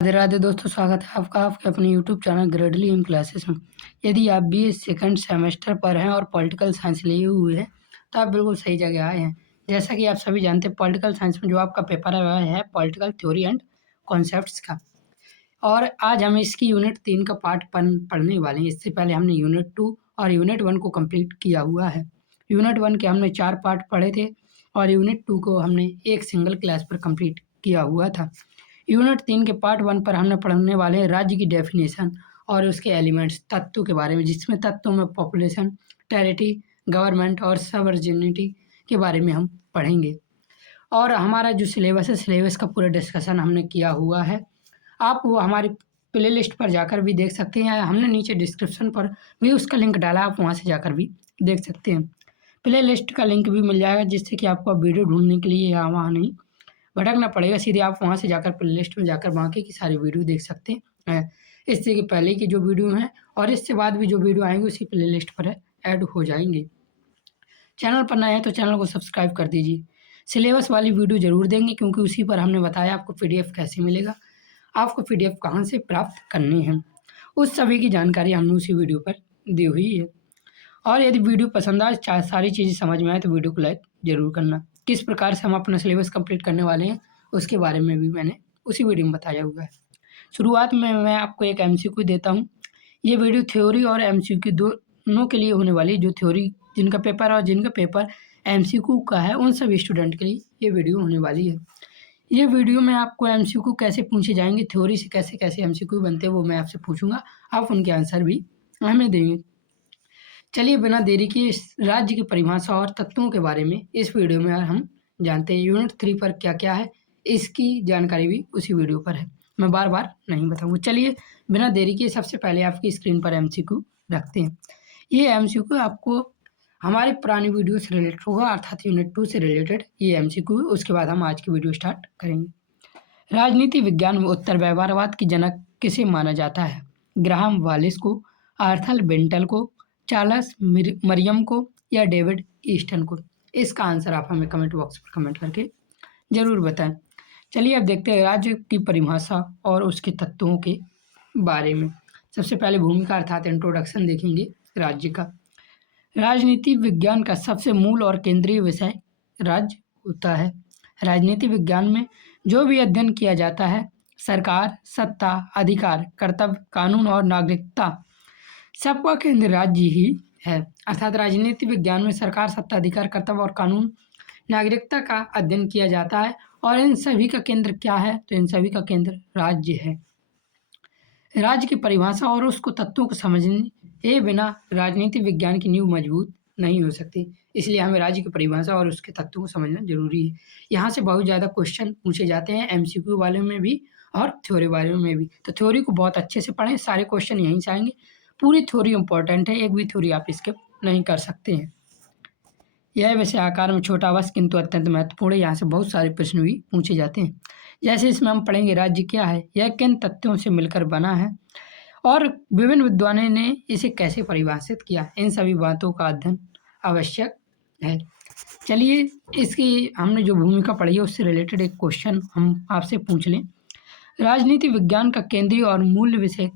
राधे राधे दोस्तों, स्वागत है आपका आपके अपने यूट्यूब चैनल ग्रेडली इन क्लासेस में। यदि आप BA सेकंड सेमेस्टर पर हैं और पॉलिटिकल साइंस लिए हुए हैं तो आप बिल्कुल सही जगह आए हैं। जैसा कि आप सभी जानते हैं, पॉलिटिकल साइंस में जो आपका पेपर है वह है पॉलिटिकल थ्योरी एंड कॉन्सेप्ट्स का। और आज हम इसकी यूनिट 3 का पार्ट पढ़ने वाले हैं। इससे पहले हमने यूनिट 2 और यूनिट 1 को कंप्लीट किया हुआ है। यूनिट 1 के हमने 4 पार्ट पढ़े थे और यूनिट 2 को हमने एक सिंगल क्लास पर कंप्लीट किया हुआ था। यूनिट 3 के पार्ट 1 पर हमने पढ़ने वाले हैं राज्य की डेफिनेशन और उसके एलिमेंट्स तत्वों के बारे में, जिसमें तत्वों में पॉपुलेशन, टेरिटरी, गवर्नमेंट और सॉवरेनिटी के बारे में हम पढ़ेंगे। और हमारा जो सिलेबस है, सिलेबस का पूरा डिस्कशन हमने किया हुआ है। आप वो हमारी प्लेलिस्ट पर जाकर भी देख सकते हैं। हमने नीचे डिस्क्रिप्शन पर भी उसका लिंक डाला, आप वहाँ से जाकर भी देख सकते हैं। प्लेलिस्ट का लिंक भी मिल जाएगा, जिससे कि आपको वीडियो ढूंढने के लिए यहाँ वहाँ नहीं भटकना पड़ेगा। सीधे आप वहाँ से जाकर प्लेलिस्ट में जाकर बाकी की सारी वीडियो देख सकते हैं। इससे कि पहले की जो वीडियो हैं और इससे बाद भी जो वीडियो आएंगे उसी प्लेलिस्ट पर ऐड हो जाएंगे। चैनल पर नए हैं तो चैनल को सब्सक्राइब कर दीजिए। सिलेबस वाली वीडियो ज़रूर देंगे, क्योंकि उसी पर हमने बताया आपको PDF कैसे मिलेगा, आपको PDF कहाँ से प्राप्त करनी है, उस सभी की जानकारी हमने उसी वीडियो पर दी हुई है। और यदि वीडियो पसंद आए, सारी चीज़ें समझ में आए तो वीडियो को लाइक ज़रूर करना। किस प्रकार से हम अपना सिलेबस कंप्लीट करने वाले हैं उसके बारे में भी मैंने उसी वीडियो में बताया हुआ है। शुरुआत में मैं आपको एक MCQ देता हूँ। ये वीडियो थ्योरी और MCQ दोनों के लिए होने वाली, जो थ्योरी जिनका पेपर और जिनका पेपर MCQ का है उन सभी स्टूडेंट के लिए ये वीडियो होने वाली है। ये वीडियो में आपको MCQ कैसे पूछे जाएंगे, थ्योरी से कैसे कैसे MCQ बनते हैं वो मैं आपसे पूछूंगा, आप उनके आंसर भी हमें देंगे। चलिए बिना देरी के इस राज्य की परिभाषा और तत्वों के बारे में इस वीडियो में हम जानते हैं। यूनिट 3 पर क्या क्या है इसकी जानकारी भी उसी वीडियो पर है, मैं बार बार नहीं बताऊंगा। चलिए बिना देरी के सबसे पहले आपकी स्क्रीन पर MCQ रखते हैं। ये MCQ आपको हमारी पुरानी वीडियो से रिलेटेड होगा, अर्थात यूनिट 2 से रिलेटेड ये MCQ। उसके बाद हम आज की वीडियो स्टार्ट करेंगे। राजनीति विज्ञान में उत्तर व्यवहारवाद की जनक किसे माना जाता है? ग्राहम वालिस को, आर्थर बेंटल को, चार्ल्स मरियम को या डेविड ईस्टन को? इसका आंसर आप हमें कमेंट बॉक्स पर कमेंट करके ज़रूर बताएं। चलिए अब देखते हैं राज्य की परिभाषा और उसके तत्वों के बारे में। सबसे पहले भूमिका अर्थात इंट्रोडक्शन देखेंगे राज्य का। राजनीति विज्ञान का सबसे मूल और केंद्रीय विषय राज्य होता है। राजनीति विज्ञान में जो भी अध्ययन किया जाता है, सरकार, सत्ता, अधिकार, कर्तव्य, कानून और नागरिकता, सबका केंद्र राज्य ही है। अर्थात राजनीति विज्ञान में सरकार, सत्ता, अधिकार, कर्तव्य और कानून, नागरिकता का अध्ययन किया जाता है। और इन सभी का केंद्र क्या है? तो इन सभी का केंद्र राज्य है। राज्य की परिभाषा और उसको तत्वों को समझने बिना राजनीति विज्ञान की नींव मजबूत नहीं हो सकती। इसलिए हमें राज्य की परिभाषा और उसके तत्वों को समझना जरूरी है। यहाँ से बहुत ज़्यादा क्वेश्चन पूछे जाते हैं, MCQ वाले में भी और थ्योरी वाले में भी। तो थ्योरी को बहुत अच्छे से पढ़ें, सारे क्वेश्चन यहीं से आएंगे। पूरी थ्योरी इंपॉर्टेंट है, एक भी थ्योरी आप स्किप नहीं कर सकते हैं। यह वैसे आकार में छोटा बस किंतु अत्यंत महत्वपूर्ण है। यहाँ से बहुत सारे प्रश्न भी पूछे जाते हैं। जैसे इसमें हम पढ़ेंगे राज्य क्या है, यह किन तथ्यों से मिलकर बना है और विभिन्न विद्वानों ने इसे कैसे परिभाषित किया, इन सभी बातों का अध्ययन आवश्यक है। चलिए इसकी हमने जो भूमिका पढ़ी है उससे रिलेटेड एक क्वेश्चन हम आपसे पूछ लें। राजनीति विज्ञान का केंद्रीय और मूल विषय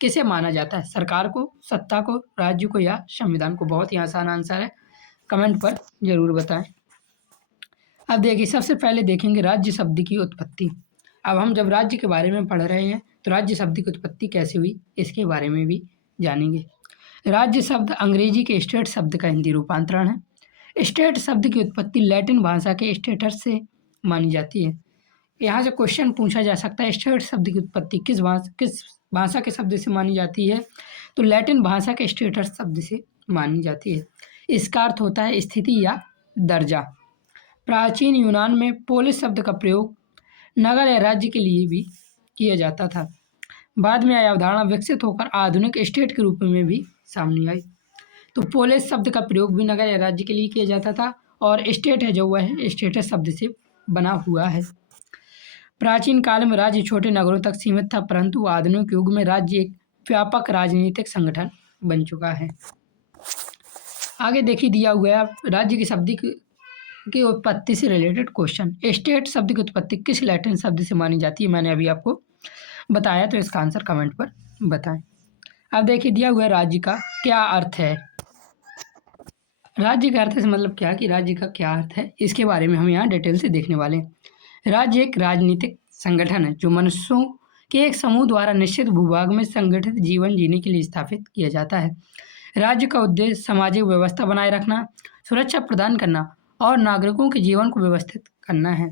किसे माना जाता है? सरकार को, सत्ता को, राज्य को या संविधान को? बहुत ही आसान आंसर है, कमेंट पर जरूर बताएं। अब देखिए सबसे पहले देखेंगे राज्य शब्द की उत्पत्ति। अब हम जब राज्य के बारे में पढ़ रहे हैं तो राज्य शब्द की उत्पत्ति कैसे हुई इसके बारे में भी जानेंगे। राज्य शब्द अंग्रेजी के स्टेट शब्द का हिंदी रूपांतरण है। स्टेट शब्द की उत्पत्ति लैटिन भाषा के स्टेटस से मानी जाती है। यहाँ से क्वेश्चन पूछा जा सकता है, स्टेट शब्द की उत्पत्ति किस भाषा के शब्द से मानी जाती है? तो लैटिन भाषा के स्टेटस शब्द से मानी जाती है। इसका अर्थ होता है स्थिति या दर्जा। प्राचीन यूनान में पोलिस शब्द का प्रयोग नगर या राज्य के लिए भी किया जाता था। बाद में यह अवधारणा विकसित होकर आधुनिक स्टेट के रूप में भी सामने आई। तो पोलिस शब्द का प्रयोग भी नगर या राज्य के लिए किया जाता था और स्टेट है जो वह है स्टेटस शब्द से बना हुआ है। प्राचीन काल में राज्य छोटे नगरों तक सीमित था, परंतु आधुनिक युग में राज्य एक व्यापक राजनीतिक संगठन बन चुका है। आगे देखिए दिया हुआ है राज्य की शब्द की उत्पत्ति से रिलेटेड क्वेश्चन। स्टेट शब्द की उत्पत्ति किस लैटिन शब्द से मानी जाती है? मैंने अभी आपको बताया तो इसका आंसर कमेंट पर बताएं। अब देखिए दिया हुआ है राज्य का क्या अर्थ है। राज्य का अर्थ से मतलब क्या कि राज्य का क्या अर्थ है, इसके बारे में हम यहाँ डिटेल से देखने वाले हैं। राज्य एक राजनीतिक संगठन है जो मनुष्यों के एक समूह द्वारा निश्चित भूभाग में संगठित जीवन जीने के लिए स्थापित किया जाता है। राज्य का उद्देश्य सामाजिक व्यवस्था बनाए रखना, सुरक्षा प्रदान करना और नागरिकों के जीवन को व्यवस्थित करना है।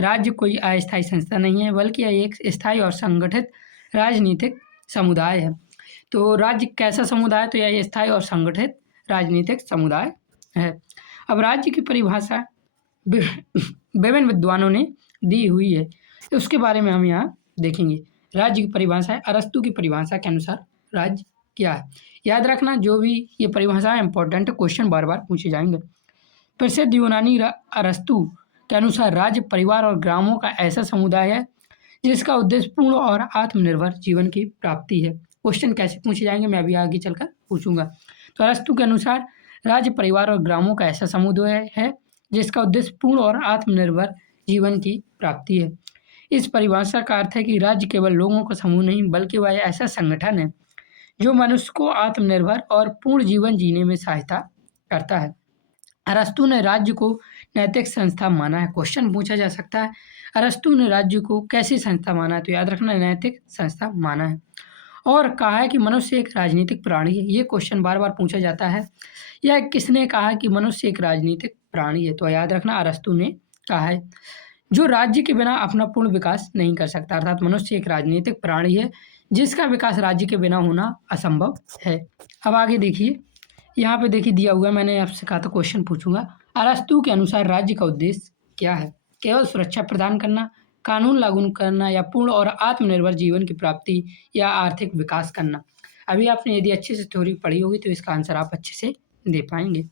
राज्य कोई अस्थायी संस्था नहीं है, बल्कि यह एक स्थायी और संगठित राजनीतिक समुदाय है। तो राज्य कैसा समुदाय, तो यह स्थायी और संगठित राजनीतिक समुदाय है। अब राज्य की परिभाषा विभिन्न विद्वानों ने दी हुई है, तो उसके बारे में हम यहाँ देखेंगे। राज्य की परिभाषा है, अरस्तु की परिभाषा के अनुसार राज्य क्या है। याद रखना जो भी ये परिभाषा इंपॉर्टेंट क्वेश्चन बार बार पूछे जाएंगे। प्रसिद्ध यूनानी अरस्तु के अनुसार राज्य परिवार और ग्रामों का ऐसा समुदाय है जिसका उद्देश्य पूर्ण और आत्मनिर्भर जीवन की प्राप्ति है। क्वेश्चन कैसे पूछे जाएंगे मैं अभी आगे चलकर पूछूंगा। तो अरस्तु के अनुसार राज्य परिवार और ग्रामों का ऐसा समुदाय है जिसका उद्देश्य पूर्ण और आत्मनिर्भर जीवन की प्राप्ति है। इस परिभाषा का अर्थ है कि राज्य केवल लोगों का समूह नहीं, बल्कि वह ऐसा संगठन है जो मनुष्य को आत्मनिर्भर और पूर्ण जीवन जीने में सहायता करता है। अरस्तु ने राज्य को नैतिक संस्था माना है। क्वेश्चन पूछा जा सकता है अरस्तु ने राज्य को कैसी संस्था माना है, तो याद रखना नैतिक संस्था माना है। और कहा है कि मनुष्य एक राजनीतिक प्राणी है। ये क्वेश्चन बार बार पूछा जाता है, यह किसने कहा कि मनुष्य एक राजनीतिक प्राणी है, तो याद रखना अरस्तु ने कहा है। जो राज्य के बिना अपना पूर्ण विकास नहीं कर सकता, अर्थात मनुष्य एक राजनीतिक प्राणी है जिसका विकास राज्य के बिना होना असंभव है। अब आगे देखिए, यहाँ पे देखिए दिया हुआ, मैंने आपसे कहा था क्वेश्चन पूछूंगा। अरस्तु के अनुसार राज्य का उद्देश्य क्या है? केवल सुरक्षा प्रदान करना, कानून लागू करना या पूर्ण और आत्मनिर्भर जीवन की प्राप्ति या आर्थिक विकास करना। अभी आपने यदि अच्छे से थ्योरी पढ़ी होगी तो इसका आंसर आप अच्छे से दे पाएंगे।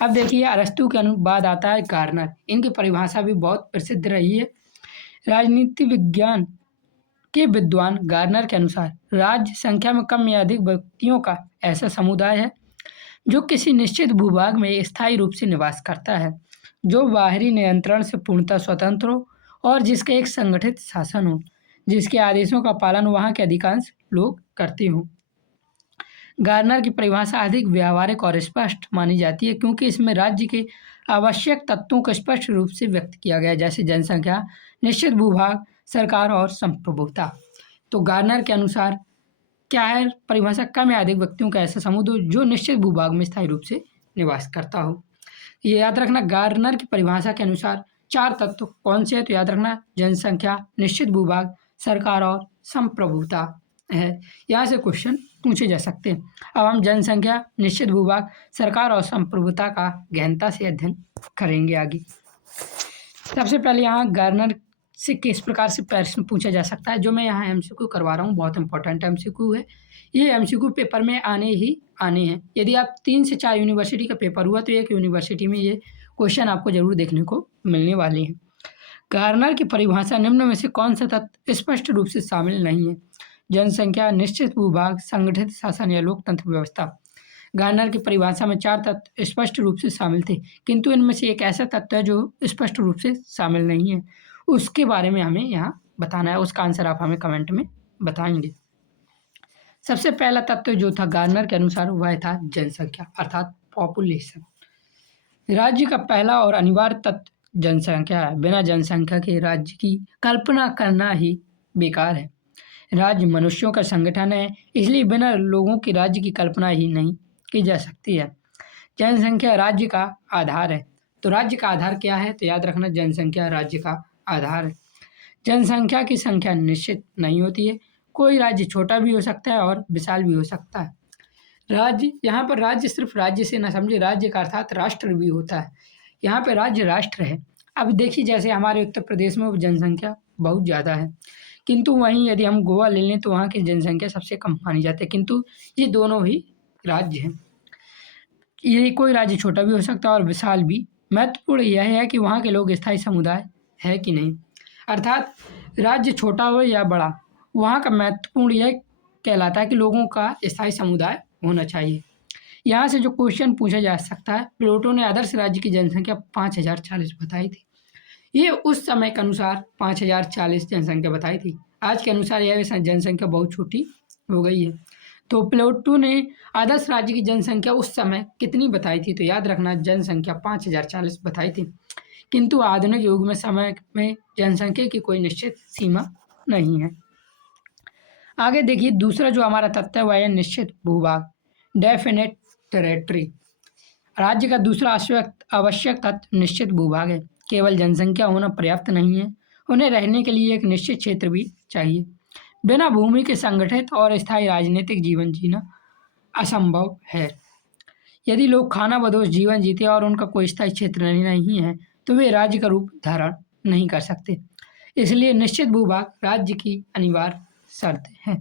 अब देखिए अरस्तु के बाद आता है गार्नर। इनकी परिभाषा भी बहुत प्रसिद्ध रही है। राजनीति विज्ञान के विद्वान गार्नर के अनुसार राज्य संख्या में कम या अधिक व्यक्तियों का ऐसा समुदाय है जो किसी निश्चित भूभाग में स्थायी रूप से निवास करता है, जो बाहरी नियंत्रण से पूर्णतः स्वतंत्र हो और जिसका एक संगठित शासन हो, जिसके आदेशों का पालन वहाँ के अधिकांश लोग करते हों। गार्नर की परिभाषा अधिक व्यावहारिक और स्पष्ट मानी जाती है क्योंकि इसमें राज्य के आवश्यक तत्वों को स्पष्ट रूप से व्यक्त किया गया, जैसे जनसंख्या, निश्चित भूभाग, सरकार और संप्रभुता। तो गार्नर के अनुसार क्या है परिभाषा? कम या अधिक व्यक्तियों का ऐसा समुदाय जो निश्चित भूभाग में स्थायी रूप से निवास करता हो। ये याद रखना, गार्नर की परिभाषा के अनुसार 4 तत्व कौन से हैं, तो याद रखना जनसंख्या, निश्चित भूभाग, सरकार और संप्रभुता है। यहाँ से क्वेश्चन पूछे जा सकते हैं। अब हम जनसंख्या, निश्चित भूभाग, सरकार और संप्रभुता का गहनता से अध्ययन करेंगे आगे। सबसे पहले यहाँ गार्नर से किस प्रकार से प्रश्न पूछा जा सकता है, जो मैं यहाँ एमसीक्यू करवा रहा हूँ, बहुत इंपॉर्टेंट एमसीक्यू है। ये एमसीक्यू पेपर में आने हैं। यदि आप 3 से 4 यूनिवर्सिटी का पेपर हुआ तो एक यूनिवर्सिटी में ये क्वेश्चन आपको जरूर देखने को मिलने वाले हैं। गार्नर की परिभाषा निम्न में से कौन सा तत्व स्पष्ट रूप से शामिल नहीं है? जनसंख्या, निश्चित भूभाग, संगठित शासन या लोकतंत्र व्यवस्था। गार्नर की परिभाषा में 4 तत्व स्पष्ट रूप से शामिल थे, किंतु इनमें से एक ऐसा तत्व है जो स्पष्ट रूप से शामिल नहीं है। उसके बारे में हमें यहाँ बताना है, उसका आंसर आप हमें कमेंट में बताएंगे। सबसे पहला तत्व जो था गार्नर के अनुसार वह था जनसंख्या, अर्थात पॉपुलेशन। राज्य का पहला और अनिवार्य तत्व जनसंख्या है। बिना जनसंख्या के राज्य की कल्पना करना ही बेकार है। राज्य मनुष्यों का संगठन है, इसलिए बिना लोगों के राज्य की कल्पना ही नहीं की जा सकती है। जनसंख्या राज्य का आधार है। तो राज्य का आधार क्या है? तो याद रखना जनसंख्या राज्य का आधार है। जनसंख्या की संख्या निश्चित नहीं होती है। कोई राज्य छोटा भी हो सकता है और विशाल भी हो सकता है। राज्य, यहाँ पर राज्य सिर्फ राज्य से ना समझे, राज्य का अर्थात राष्ट्र भी होता है। यहाँ पे राज्य राष्ट्र है। अब देखिए जैसे हमारे उत्तर प्रदेश में जनसंख्या बहुत ज़्यादा है, किंतु वहीं यदि हम गोवा ले लें तो वहाँ की जनसंख्या सबसे कम मानी जाती है, किंतु ये दोनों ही राज्य हैं। ये कोई राज्य छोटा भी हो सकता है और विशाल भी। महत्वपूर्ण यह है कि वहाँ के लोग स्थायी समुदाय है कि नहीं, अर्थात राज्य छोटा हो या बड़ा, वहाँ का महत्वपूर्ण यह कहलाता है कि लोगों का स्थायी समुदाय होना चाहिए। यहाँ से जो क्वेश्चन पूछा जा सकता है, प्लेटो ने आदर्श राज्य की जनसंख्या 5040 बताई थी। ये उस समय के अनुसार 5040 जनसंख्या बताई थी। आज के अनुसार यह जनसंख्या बहुत छोटी हो गई है। तो प्लेटो ने आदर्श राज्य की जनसंख्या उस समय कितनी बताई थी? तो याद रखना जनसंख्या 5040 बताई थी। किंतु आधुनिक युग में समय में जनसंख्या की कोई निश्चित सीमा नहीं है। आगे देखिए दूसरा जो हमारा तथ्य है वह है निश्चित भूभाग, डेफिनेट टेरेटरी। राज्य का दूसरा आवश्यक तत्व निश्चित भूभाग है। केवल जनसंख्या होना पर्याप्त नहीं है, उन्हें रहने के लिए एक निश्चित क्षेत्र भी चाहिए। बिना भूमि के संगठित और स्थायी राजनीतिक जीवन जीना असंभव है। यदि लोग खाना बदोश जीवन जीते और उनका कोई स्थायी क्षेत्र नहीं है तो वे राज्य का रूप धारण नहीं कर सकते। इसलिए निश्चित भूभाग राज्य की अनिवार्य शर्त है।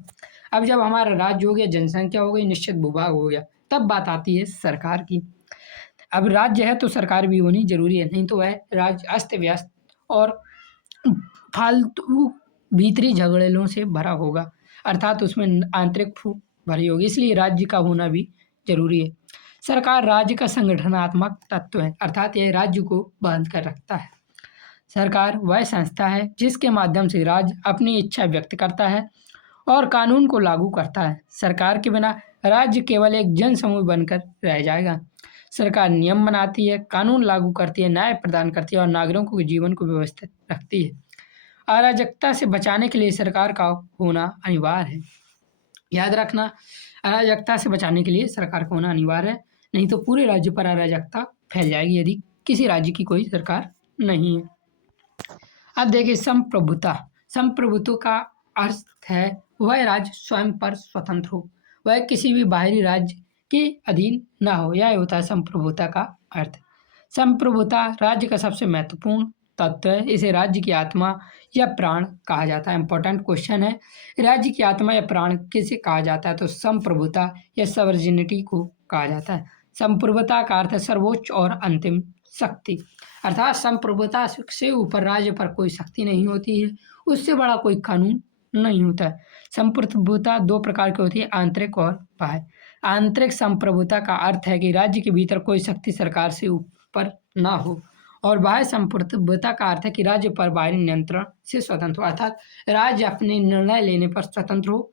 अब जब हमारा राज्य हो गया, जनसंख्या हो गई, निश्चित भूभाग हो गया, तब बात आती है सरकार की। अब राज्य है तो सरकार भी होनी जरूरी है, नहीं तो वह राज्य अस्त व्यस्त और फालतू भीतरी झगड़ेलों से भरा होगा, अर्थात उसमें आंतरिक फूट भरी होगी। इसलिए राज्य का होना भी जरूरी है। सरकार राज्य का संगठनात्मक तत्व है, अर्थात यह राज्य को बांध कर रखता है। सरकार वह संस्था है जिसके माध्यम से राज्य अपनी इच्छा व्यक्त करता है और कानून को लागू करता है। सरकार के बिना राज्य केवल एक जन समूह बनकर रह जाएगा। सरकार नियम बनाती है, कानून लागू करती है, न्याय प्रदान करती है और नागरिकों के जीवन को व्यवस्थित रखती है। अराजकता से बचाने के लिए सरकार का होना अनिवार्य है। याद रखना, अराजकता से बचाने के लिए सरकार का होना अनिवार्य है, नहीं तो पूरे राज्य पर अराजकता फैल जाएगी यदि किसी राज्य की कोई सरकार नहीं है। अब देखिए संप्रभुता। संप्रभुत्व का अर्थ है वह राज्य स्वयं पर स्वतंत्र हो, वह किसी भी बाहरी राज्य के अधीन ना हो। यह होता है संप्रभुता का अर्थ। संप्रभुता राज्य का सबसे महत्वपूर्ण तत्व है। इसे राज्य की आत्मा या प्राण कहा जाता है। इंपॉर्टेंट क्वेश्चन है, राज्य की आत्मा या प्राण किसे कहा जाता है? तो संप्रभुता या सवर्जिनिटी को कहा जाता है। संप्रभुता का अर्थ है सर्वोच्च और अंतिम शक्ति, अर्थात संप्रभुता से ऊपर राज्य पर कोई शक्ति नहीं होती है, उससे बड़ा कोई कानून नहीं होता है। संप्रभुता दो प्रकार की होती है, आंतरिक और बाह्य। आंतरिक संप्रभुता का अर्थ है कि राज्य के भीतर कोई शक्ति सरकार से ऊपर ना हो, और बाह्य संप्रभुता का अर्थ है कि राज्य पर बाहरी नियंत्रण से स्वतंत्र हो, अर्थात राज्य अपने निर्णय लेने पर स्वतंत्र हो,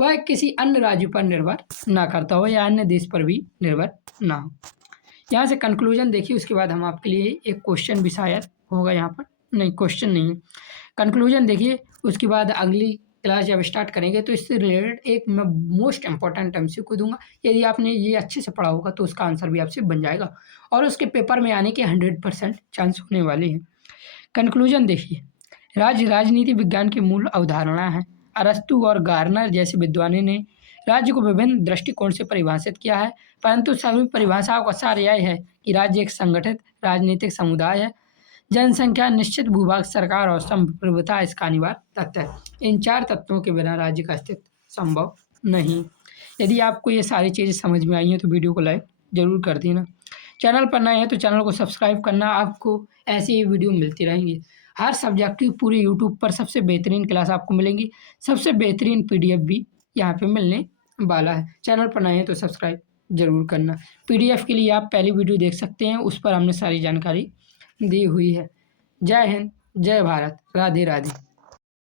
वह किसी अन्य राज्य पर निर्भर ना करता हो या अन्य देश पर भी निर्भर ना हो। यहाँ से कंक्लूजन देखिए, उसके बाद हम आपके लिए एक क्वेश्चन भी शायद होगा यहाँ पर, नहीं क्वेश्चन नहीं है, कंक्लूजन देखिए। उसके बाद अगली क्लास जब स्टार्ट करेंगे तो इससे रिलेटेड एक मैं मोस्ट इंपॉर्टेंट एमसीक्यू दूंगा। यदि आपने ये अच्छे से पढ़ा होगा तो उसका आंसर भी आपसे बन जाएगा और उसके पेपर में आने के 100% चांस होने वाले हैं। कंक्लूजन देखिए, राज्य राजनीति विज्ञान की मूल अवधारणा है। अरस्तु और गार्नर जैसे विद्वानों ने राज्य को विभिन्न दृष्टिकोण से परिभाषित किया है, परंतु सभी परिभाषाओं का सार यह है कि राज्य एक संगठित राजनीतिक समुदाय है। जनसंख्या, निश्चित भूभाग, सरकार और संप्रभुता इसका अनिवार्य तत्व है। इन चार तत्वों के बिना राज्य का अस्तित्व संभव नहीं। यदि आपको ये सारी चीज़ें समझ में आई हैं तो वीडियो को लाइक जरूर कर देना। चैनल पर नए हैं तो चैनल को सब्सक्राइब करना, आपको ऐसी ही वीडियो मिलती रहेंगी। हर सब्जेक्ट की पूरी यूट्यूब पर सबसे बेहतरीन क्लास आपको मिलेंगी, सबसे बेहतरीन पीडीएफ भी यहाँ पे मिलने वाला है। चैनल पर नए हैं तो सब्सक्राइब जरूर करना। पीडीएफ के लिए आप पहली वीडियो देख सकते हैं, उस पर हमने सारी जानकारी दी हुई है। जय हिंद, जय भारत, राधे राधे।